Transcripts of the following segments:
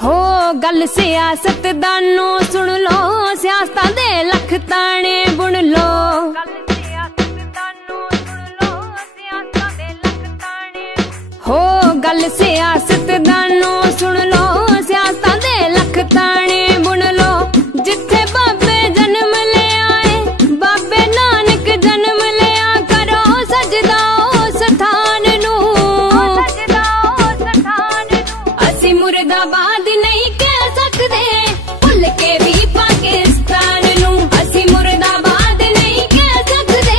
हो गल सियासतदानों सुन लो, सियासत दे लख ताने बुन लो। हो गल सियासतदानों सुन लो, सियासत दे लख ताने बुन लो। जिथे बाबे जन्म ले आए, बाबे नानक जन्म लिया, करो सजदा उस स्थान नू। असी मुर्दाबाद नहीं कह सकते, भुल के भी पाकिस्तान नू। असी मुर्दाबाद नहीं कह सकते,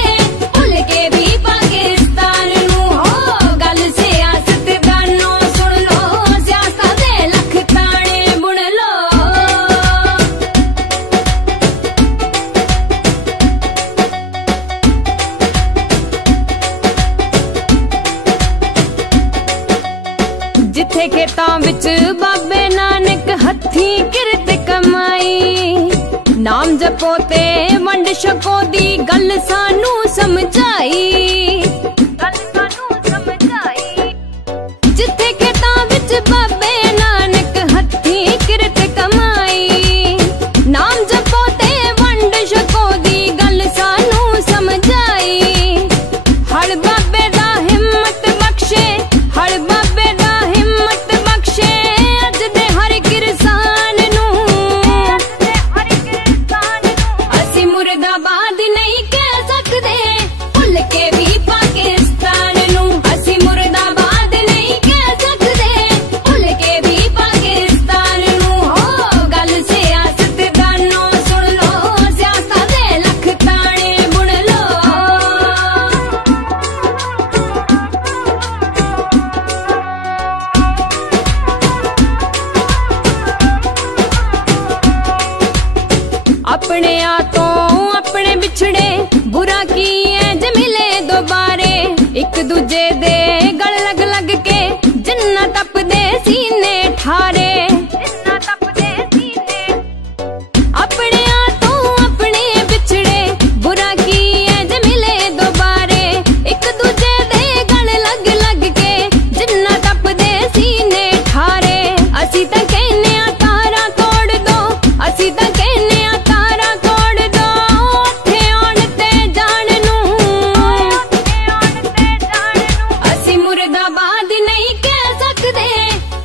भुल के भी पाकिस्तान नू। हो गल सियासतदानों सुन लो, सियासत दे लख ताने बुन लो। जिथे खेतां विच बाबे नानक हथी किरत कमाई, नाम जपो ते वंड छको दी गल सानू समझाई। जिथे खेतां विच बाबे नानक हथी किरत कमाई, नाम जपो ते वंड छको दी गल सानू समझाई। हल बाबे दा हिम्मत बख्शे, हल बाबे दा हिम्मत बख्शे, अज दे हर किरसान नू। असी मुर्दाबाद नहीं कह सकते, भुल के भी पाकिस्तान नू। असी मुर्दाबाद नहीं कह सकते, भुल के भी पाकिस्तान नू। हो गल सियासतदानों सुन लो, सियासत दे लख ताने बुन लो। अपने तो अपने बिछड़े, बुरा की है जे मिले दोबारे। एक दूजे दे गल लग लग के, जिन्ना तपदे सीने ठारे। अपने तो अपने बिछड़े, बुरा की है जे मिले दोबारे। एक दूजे दे गल लग लग के, जिन्ना तपदे सीने ठारे। असी तां कहने आ तारा तोड़ दो, असी तां कहने आ तारा तोड़ दो, उत्थे आउण ते जाण नू। असी मुर्दाबाद नहीं कह सकते,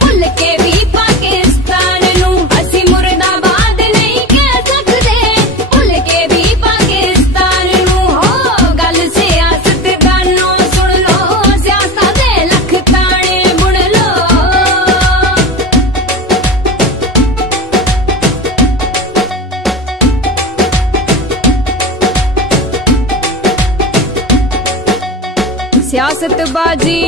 भुल के भी पाकिस्तान नू। असी मुर्दाबाद नहीं कह सकते, भुल के भी पाकिस्तान नू। हो गल सियासतदानों सुन लो, सियासत दे लख ताने बुन लो। सियासतबाजी